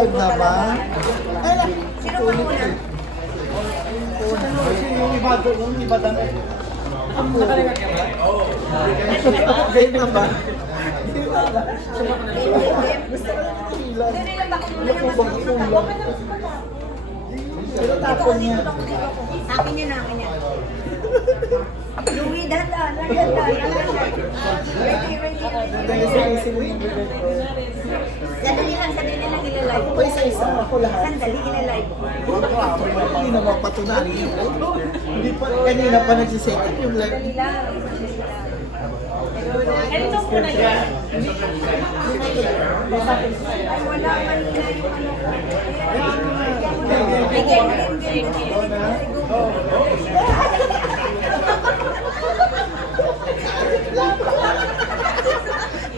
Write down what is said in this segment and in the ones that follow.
Five na ba? Ay, Sino pa muna? yung iba doon. Game na ba? Pero tapon niya. Akin yan, akin yan. Louie, dahan-dahan. Ready. Sadali lang ilalive. Ako pa isa-isa, ako lahat. Sandali, ilalive. Hindi na mapatunan. Hindi pa, kanina pa nag-set up yung live. Sandali lang. Ganito po na yan. Ay, wala kanina yung ano ko. Ay, game.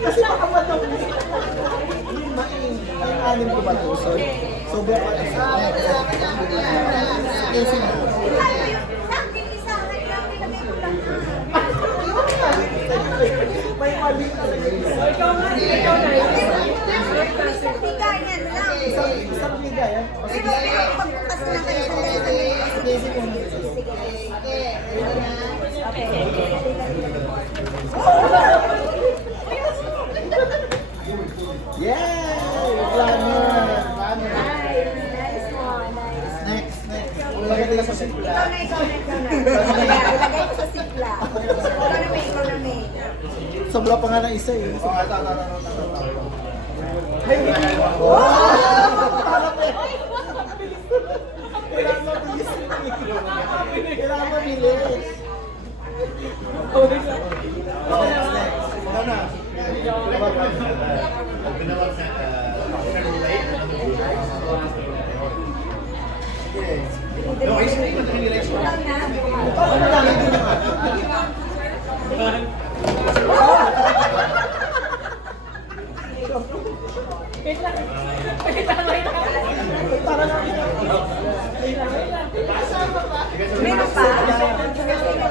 Kasi baka matapos. Yung anim ko ba ito? Sobra pa isa. Kasi na. May mali talaga isa. Ikaw na. Isang bigayan lang. Isang bigay. Pero pagbukas na kayo sa level. Sige, sige. Yay! Planner! Nice one. Next. Pagdating na sa simple. Ikaw na. Ilagay ko sa sipla. Ikaw na may. Sobra pa nga ng isa eh. Kailangan mabilis. Meron pa?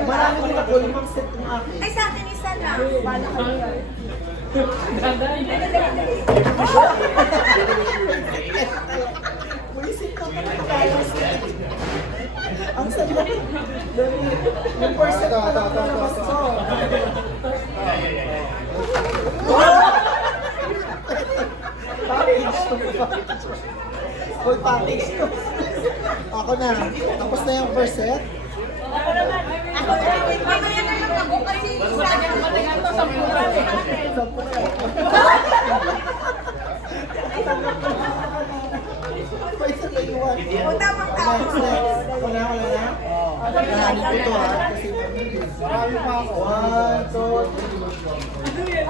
Marami din ako, limang set ng akin. Ay, sa akin isa lang. Bala ka na. Buisit ko pa ng kalos. Ang sabi yung person ko lang nalabas ko. Package to. Full package to. Ako na. Tapos na yung first set. Ako na. Mamaya na lang ako kasi isa. Paisa na iwan. O, tamang tao. Wala na? Nahanap ko ito ha. Kasi marami pa ako. 1, 2, 3.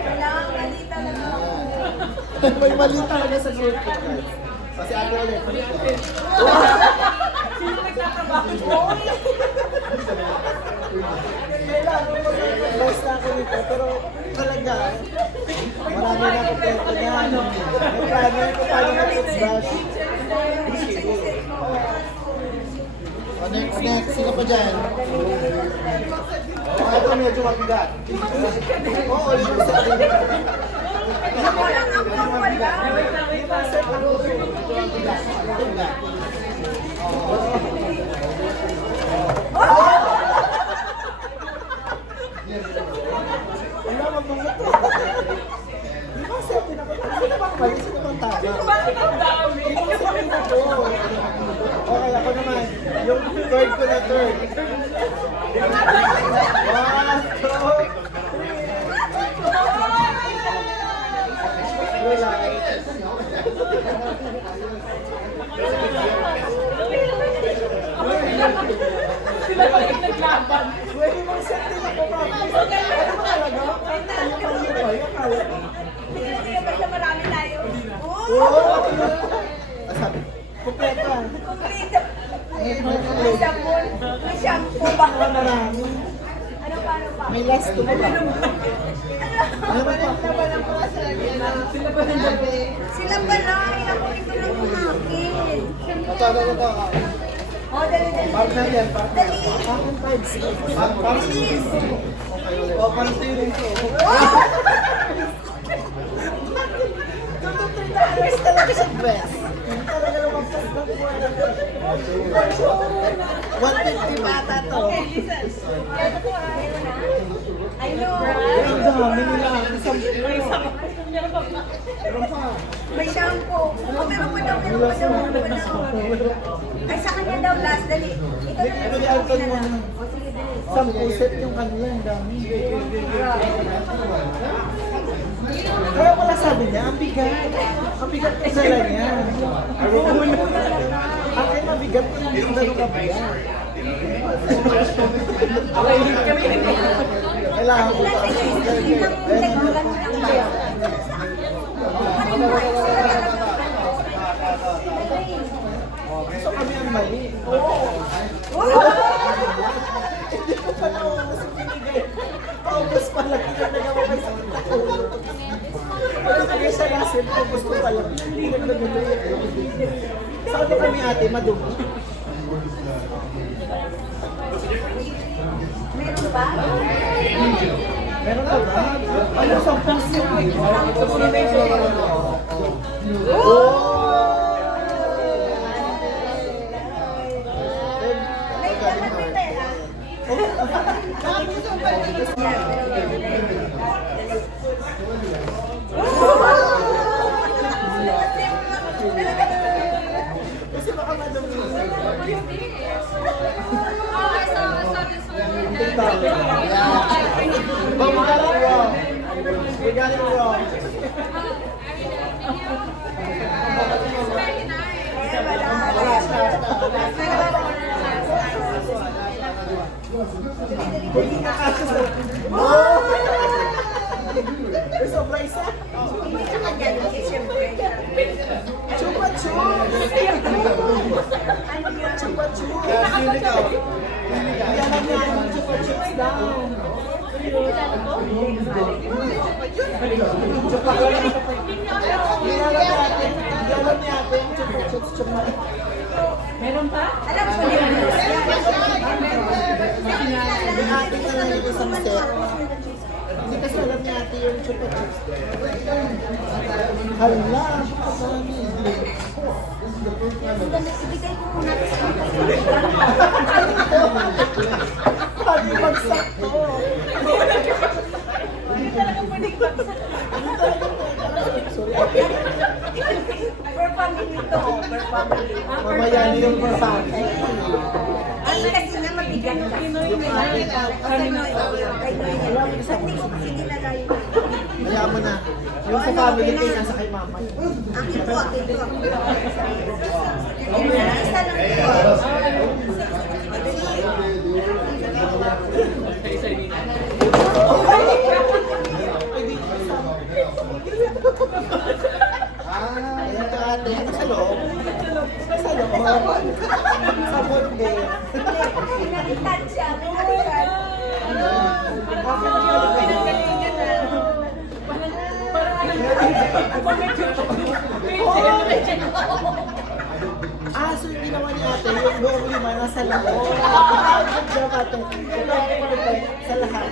Kailangan mali talaga. May mali talaga sa group ko. Kasi ano ulit? Kailangan mag-advise na ako nito, pero talaga, marami na ako kwento niyan. May plano ko paano mag-toothbrush. Next. Sino pa dyan? Ito medyo mabigat. Oo, yung sa akin. Ako lang ang wala. Wala, magmumuto. Di ba sir, sino bang mali? Sino bang tama? Bakit ang dami? Di ba sir, ko? Okay, ako naman. Yung third ko na third. 1, 2, 3. Wala. Sila pa rin naglaban. Pwede mong set din ako, ma'am. Ano ba talaga? Ano ba yung kaya? Hindi basta marami tayo. Oo! Sabi, kumpleto. Complete. May sabon. May shampoo ba? Marami. Ano pa? May last two pa. Ano ba pa? Sila pala. Ako ito lang yung akin. Ito. Oh, dali. Partner yan, partner. Dali. Akin 5-6. Bilis. O, parang steering ko. $2-3 talaga siya best. Hindi talaga lumagpas ng buwan. 150 bata to. I know. Ang dami nila. Isang May shampoo. Oh, meron pa daw. Ay, sa kanya daw last. Dali. Ikaw na Ito ni Alton mo na. O, sige, dali. 10 set yung kanila. Ang dami. Kaya pala sabi niya, ang bigat. Ang bigat ko sila niya. Akin mabigat ko yung hindi ko kabigat. Kailangan ko pa. Gusto kami ang mali. Hindi ko pa naubos ang pinigay. Paubos pa lang. Hindi na nagawa sa kita. Pag nagay siya lasin, paubos ko pa lang. Hindi na nagagawin. Saan ba kami ate? Madumi. Meron ba? Meron ka ba? Ano sa puso? May dapat may pera. Kasi baka madumi. But we got it wrong. We got it wrong. Sobra isa. Sa kanya, siyempre. Chupa chups. Chupa chups. Hindi alam niya ang chupa chups daw. Chupa Hindi alam niya ate yung chupa chups. Chupa. Meron pa? Alam ko yun. Yung ate ka lang yung isang set. Hindi kasi alam niya ate yung chupa chups. Hala, kapasami. Ibigay ko muna sa Paano bagsak to? Sorry ate. For family to. For family. Mamaya niyo yung masakit. Ay, kasi nga mabigat ka. Kay Noy. Hindi ko kasi nilagay. Kaya mo na. Yung sa family kayo nasa kay mama. Akin po. Isa lang po. Ayan ka ate. Sa loob. Sa loob. Sa bunde. Pinalitan siya. Pinalitan. Ah, so yung ginawa ni ate, yung buong lima nasa loob. Dapat sa lahat.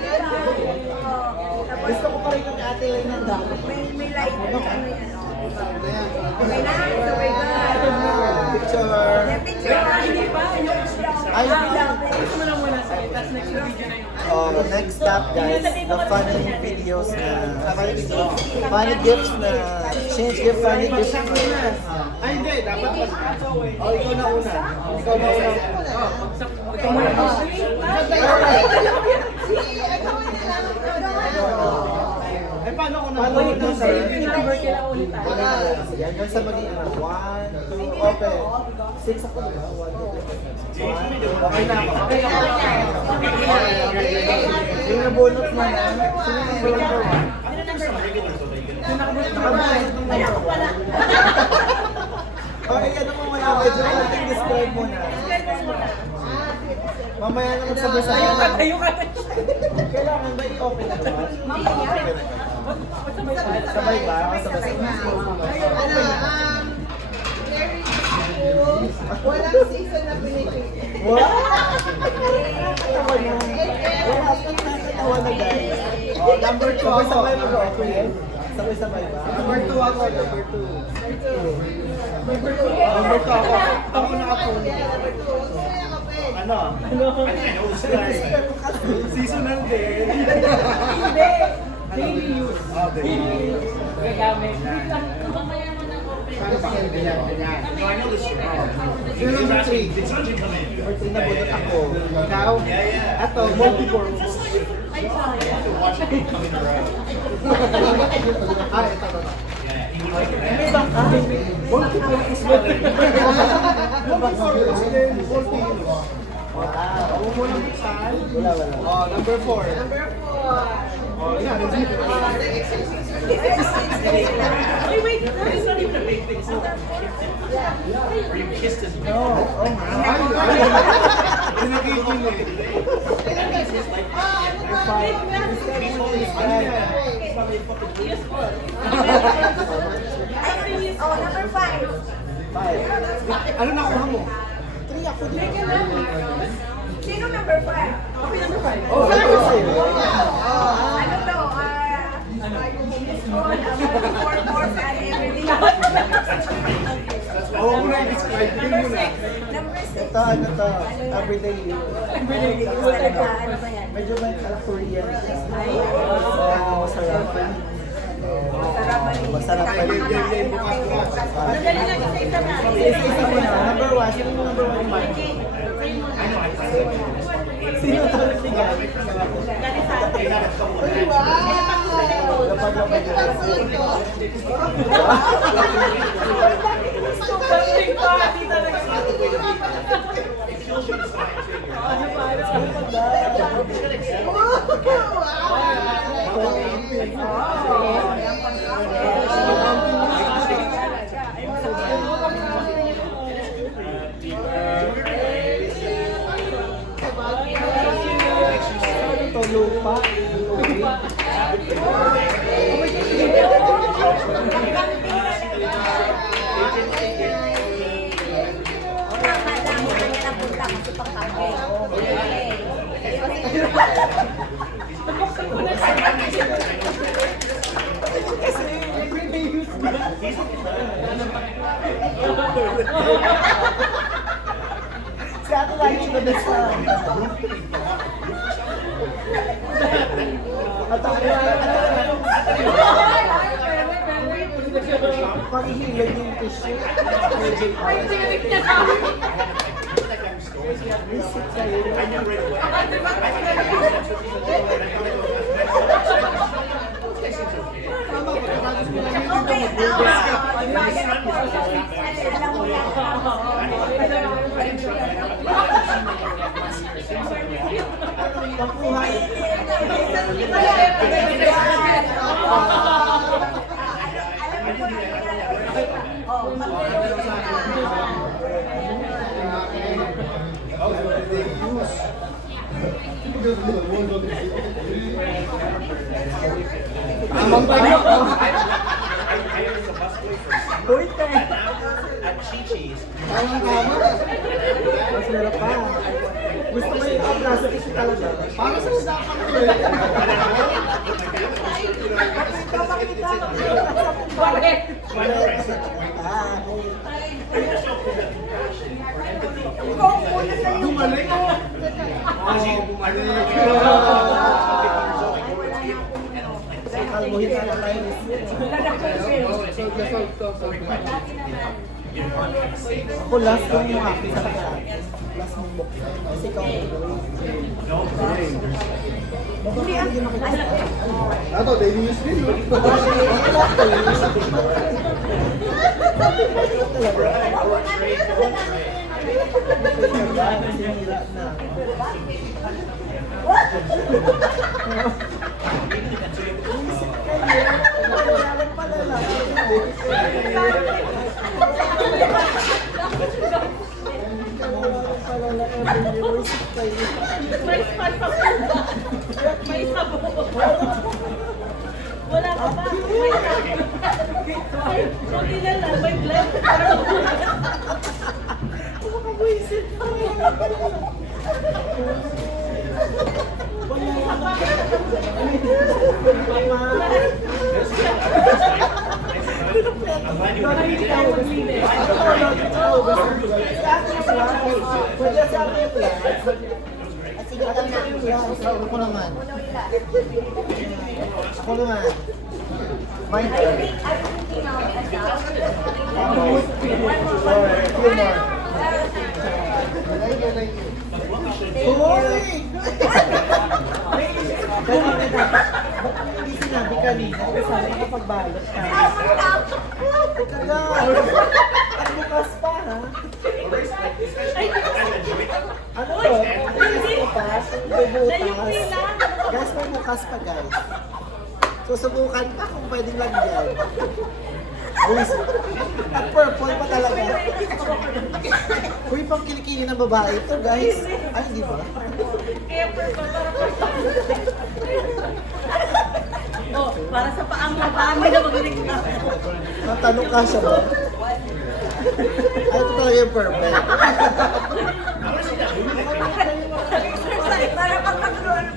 Gusto ko pa rin yung ate yung nandang. May light. Ano yan? Okay na? Okay na. Picture. Picture. Hindi pa. Ay, Gusto mo lang muna sa'yo. Tapos next video na yun. next stop guys, the funny videos na, funny gifts na, change gift, funny gifts na. Ay, hindi. Dapat mas... Oh, ikaw na una. Ikaw na una. Ikaw muna. Eh, paano kung Paano na... ito sa Number kailangan ulit tayo. Sige, hanggang sa maging 1, 2, open. 6 ako diba? 1, 2, 3. Okay na ako. Yung nabunot mo na, sino yung number 1? Ay, ako pala. Okay, ano mo wala ako. Diyan natin describe mo na. Mamaya naman sabay-sabay na. Tayo ka. Kailangan ba i-open na ito? Sabay ba? Sabay-sabay. Walang season na pinipili. Wow! Nakakatawa na. Wala kang nakakatawa na guys. Oh, number 2 ako. Sabay-sabay mag-open. Sabay-sabay ba? Number 2 ako, number 2. Number 2. Number 2 ako. Ako nakatulog. Ano? Seasonal din. Hindi. Daily use. Oh, daily. Gagamit. Mamaya mo nang open. Paano ba? Ganyan, ganyan. Sino number 3? Number 3 na bunot ako. Ikaw? Ito, multi-purpose. Ah, ito, ito. May ibang ka? Multi-purpose. Multi-purpose din. Multi-use. Huwag mo lang buksan. Wala, wala. Oh, number 4. Oh, yan. Wait, wait. It's not even a big thing. No, oh my. Pinakikil eh. Oh, number 5. Ano nakuha mo? 3 ako din. Sino number 5? Okay, number 5. Oh, ano sa'yo? Ano to? Four course and everything. Oo, mo na i-describe. Bigyan mo na. Number 6. Ito, ano to? Everyday use. Talaga, ano ba yan? Medyo may Korean siya. So, masarap. Masarap pa Yan, yun. yan, yan. Bukas, bukas. Madali lang isa-isa na. Isa-isa mo na. Number 1. Sino yung number 1 man? Sino ito nagbigay? Dali sa atin. Lapag-lapag yun. Pagdating pa, di talaga. Ano pa? Ano to? Lupa? Kasi everyday use na. Si ate lagi ko na sa... At ako pag-ihilag yung tissue. Medyo visit sa'yo. Okay, alam mo yan. Pakuha. Amang pa niyo. Uy, tayo. Tamang tama. Mas meron pa. Gusto mo yung plastic talaga. Para sa usapan ko eh. Bakit? Bumalik. Oo, bumalik. Kalmuhin na tayo. Ako last kong yung akin sa kanya. Last mong book. Kasi ikaw Hindi Ato, daily use din. No? May spot pa po. May sabon. Wala ka ba? May sabon. Kunti na lang, may blend. Sige, ikaw na. Ako naman. Ako naman. Are you thinking of Alright, few more. Hoy! Kanina dapat, ba't hindi sinabi kanina? Sabi ka pagbalot ka. Teka lang. At bukas pa, ha? Ano to? Bukas pa? Bubutas? Guys, may bukas pa, guys. Susubukan pa kung pwedeng lagyan. Uy, at purple pa talaga. Uy, pang kilikili ng babae ito, guys. Ay, di ba? Oh, para sa paang paano na mag-reklamo. Natanong ka siya ba? Ay, ito talaga yung purple. Exercise para pagkakaroon ng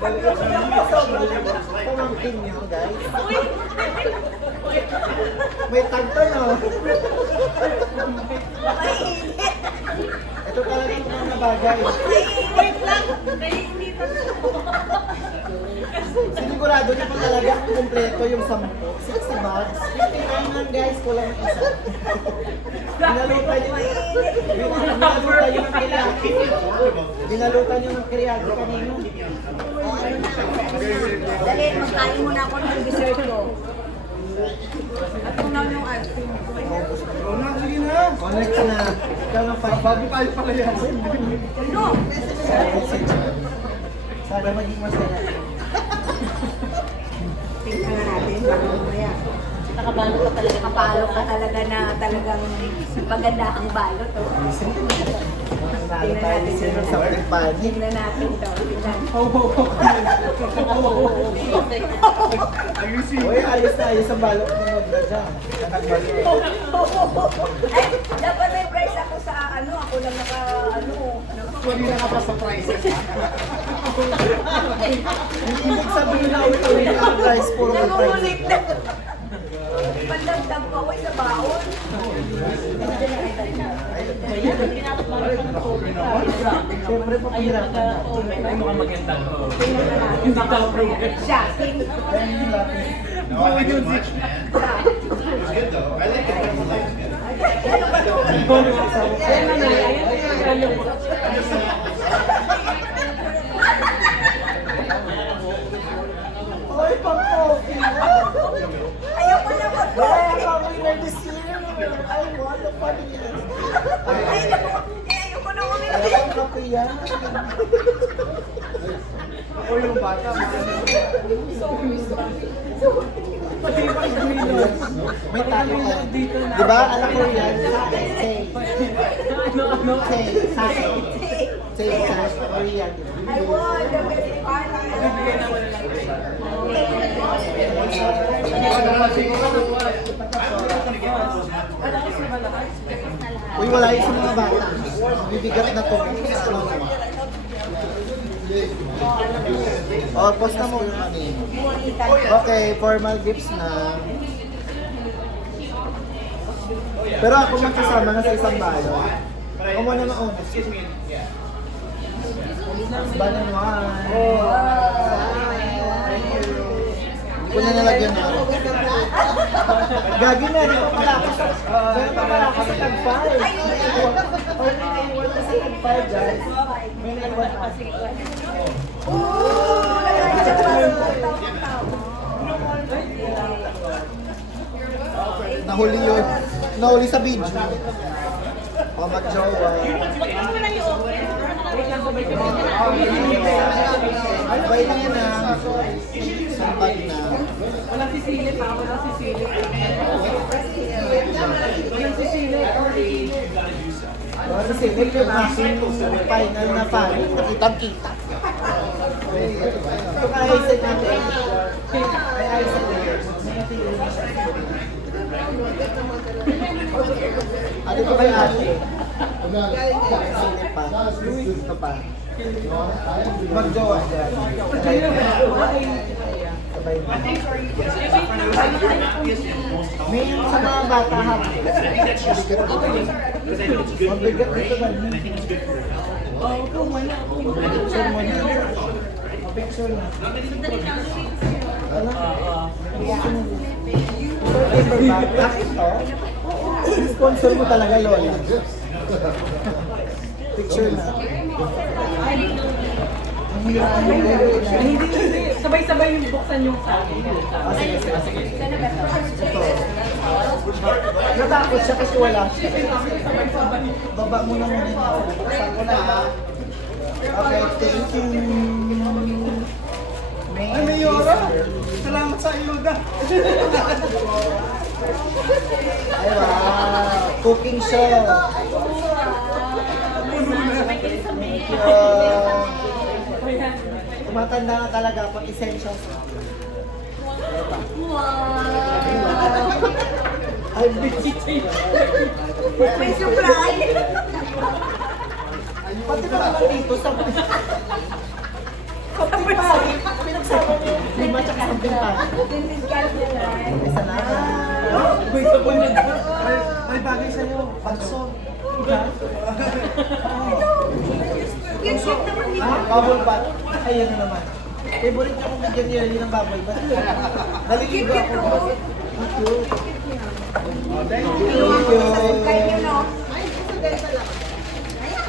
Pamangkin niyo, guys. May tagto, no? Mainit. Ito talaga yung mga bagay. Wait lang. Nainitan ako. Sinigurado niyo pa talaga kung kumpleto yung 10. 60 bags. 59 lang, guys. Kulang ang isa. Binalutan niyo ng kriyago. Binalutan niyo ng kriyago kanina. Dali, magkain muna ako ng dessert ko. At kung na yung ice cream ko. Sige na. Connect na. Ikaw ng 5 Bago tayo pala yan. Ano? Sana maging masaya. Tingnan na natin bago mamaya. Nakabalo ka talaga. Nakapalo ka talaga na talagang maganda ang balot. Oh. Nalo tayo sino sa pagpani. Tingnan natin ito. Tingnan. Ayusin. Uy, ayos na ayos ang balot mo na dyan. Ay, dapat may price ako sa ano. Ako lang Hindi na ka pa sa prices. Hindi ibig sabihin na ulit ang price, puro may price. Nangungulit na. Pandagdag ko ako sa baon. Siyempre, papahirapan na. Ay, mukhang maganda. Tingnan na natin. Hindi ka approve. Shocking. No, I don't think. Ayan na, ayan yung Uy, pang-coffee na. Ayoko na mo. Wala kang winner this year. I want the funny. Ay, naku. Ayoko na ulit. Wala kang kape yan. Ako yung bata. May talo ka. Di ba? Alam ko yan. Say. ano. Say. Say. Say. Korean. I want the best part. Uy, wala yun sa mga bata. Bibigat na to. Oh, post na mo yung ano eh. Okay, formal gifts na. Pero ako magkasama na sa isang balo. Ako muna mauna. Banan mo. Hindi ko na nalagyan na. Gagi na, di pa pala ako sa... Meron pa pala ako sa tag 5. Or may naiwan ka sa tag 5, guys. May naiwan ka. Nahuli yun. Nahuli sa video. O, mag-jowa. Bay na yan na. Sampag na. Walang sisili pa, walang sisili. Walang sisili. Kasi sila yung aking final na final. Nakitang-kita. Ito kay Aizen natin. Kay Aizen natin. Ano ito kay Ashley? Sino pa? Ito pa. Mag-jowa dyan. Sabay mo. May yung sa mga bata ha. Mabigat dito ba? Picture mo na. Picture na. Ano? Paper bag. Bakit to? Sponsor mo talaga, Lola. Picture na. Ang hirap ang Hindi. Sabay-sabay yung buksan yung sa akin. sige. Ito. Natakot siya kasi wala siya. Baba mo na muna. Buksan ko na ha. Okay, thank you. Ay, Mayora! Salamat sa ayuda! Ay, wow. Cooking show. Thank you. Tumatanda na talaga pag essentials. Ay, bitchy. May supply. Pati na naman dito sa something pa. Pinagsama niyo yung lima tsaka something pa. Isa na. May bagay sa'yo, bakso. Yung shit naman dito. Bubble bath. Ayan na naman. Favorite niya kung bigyan niya yun ng bubble bath. Naliligo ako. Thank you. Thank Kayo no?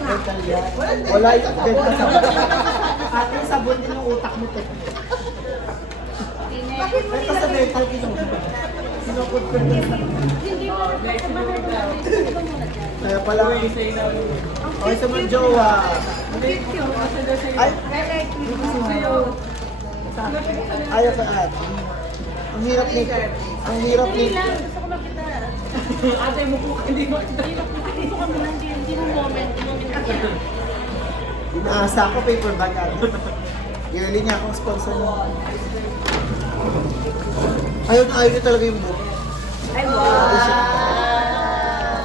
Dental yan. Wala yung dental sabon. Ate, yung sabon din yung utak mo. Bakit mo Ito sa dental kinukod. Kinukod ko din. Kaya pala. Okay, sa mga jowa. Ay, ayaw ka at. Ang hirap nito. Ang hirap nito. Ate mo po, hindi mo. Inaasa ako paper bag at. Ginali niya akong sponsor mo. Ayaw na ayaw talaga yung book. Ay, wow.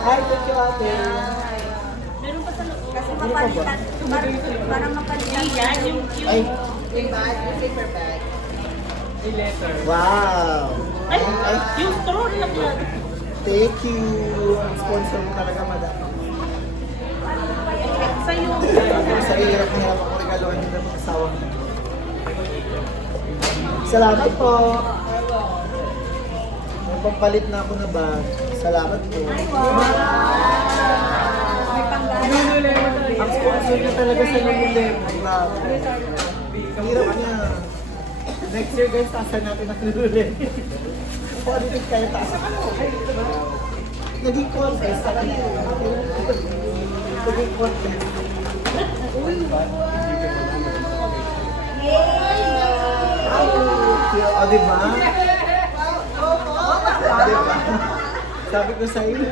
Ay, thank you ate. Kasi mapalitan. Parang mapalitan. Ay, May letter. wow. Ay, yung straw na yan. Thank you. Ang sponsor mo talaga, madam. Sa'yo. Sa hirap na hirap ako regaluhan yung mga asawa mo. Salamat po. May pampalit na ako na bag. Salamat po. May panggana. Ang sponsor niya talaga sa Lululemon. Wow. Ang hirap niya. Next year guys, taasan natin ang Lululemon. Kung ano din kayo taasan. Naging contest. Naging contest. O, diba? Diba? Sabi ko sa iyo.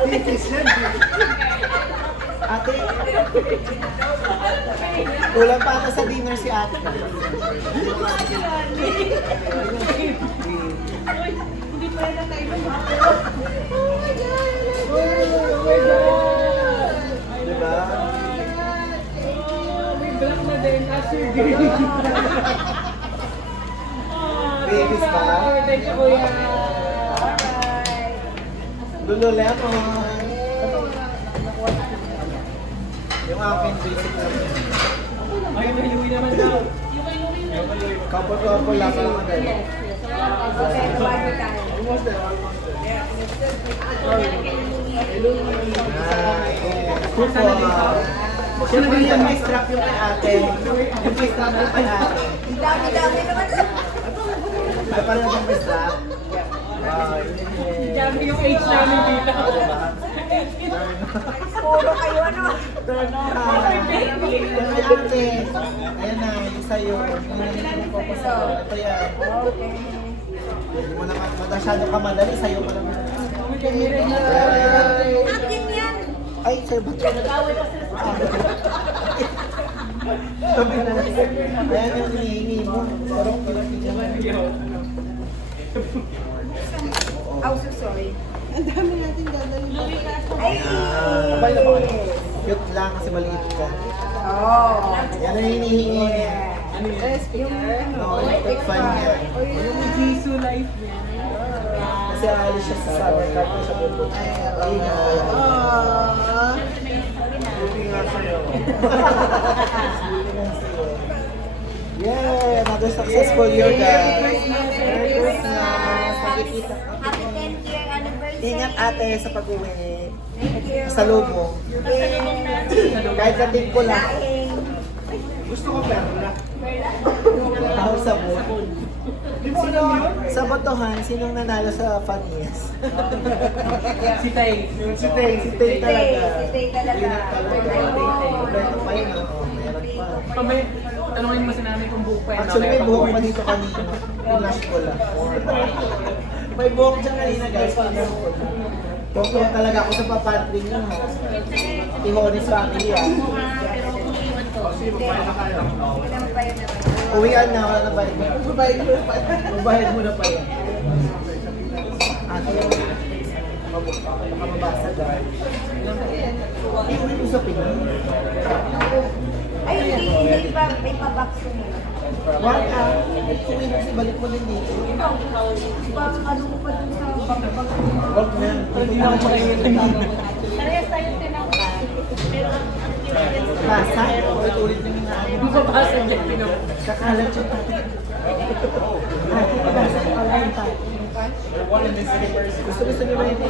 Babies. Ate, kulang pa ata sa dinner si ate. Diba? May black na din. Asher green. Babies ba? Thank you, kuya. Lululemon. Yung akin basic lang. Ay, may Louie naman daw. Couple lang naman din. Okay, tawagin tayo. Almost there, almost there. Sino ba yung may strap yung kay ate? Yung may strap yung kay ate. Ang dami-dami naman. Ay, parang yung may strap. Dami yung age namin dito. Puro kayo ano. Turn on. Yung kay ate. Ayan na, yung sa'yo. Yung poposa. Ito yan. Okay. Hindi mo naman masyado ka madali. Sa'yo mo naman. Akin yan. Ay, sir, ba't ka nag-away pa sila sa akin? Sabi na lang. Ayan yung hinihingi mo. Sarap ko lang. Oh, so sorry. Ang dami natin dadalhin. Ay! Abay na ba kayo? Cute lang kasi maliit ka. Oh. Yan ang hinihingi niya. Ano yun? Yung ano, Oo, yung fan niya. Yung Jisoo life niya. Kasi aalis siya sa summer camp ko sa mundo. Ayun na. Aww. Buti nga sa'yo. Yeah, another successful year, guys. Merry Christmas! Nakikita ka. Happy 10th year anniversary! Ingat ate sa pag-uwi. Thank you! Sa lumo. Kahit kating ko lang. Laing! Gusto ko perla. Ako sa buwan. Sa botohan, sinong nanalo sa funniest? Si Tay. Si Tay. Si Tay talaga. Si Tay talaga. Kompleto pa yun. Oo, meron pa. Pamay, tanungin mo si namin kung buo pa yan. Actually, may buhok pa dito kanina. Pinash ko lang. May buhok dyan kanina, guys. Pinash ko lang. Tuwa talaga ako sa papantry niyo, ha? Tihonis family, ha? Uwian na, wala na bayad mo. Bayad mo na pa. Bayad mo na pa yan. Ate, baka mabasag, ha? Hindi mo sa pinig. Ay, hindi pa. May pa-box mo. Wag, ah. Kung hindi, balik mo din dito. Parang ano ko pa dun sa pag-bag. Wag na. Hindi na ako makikita. Parehas tayo tinangka. Basa? Ulit-ulit na yung namin. Hindi pa ba sa Pilipino? Kakalat yung tayo. Ate, pabasa yung online tayo. Gusto nila yung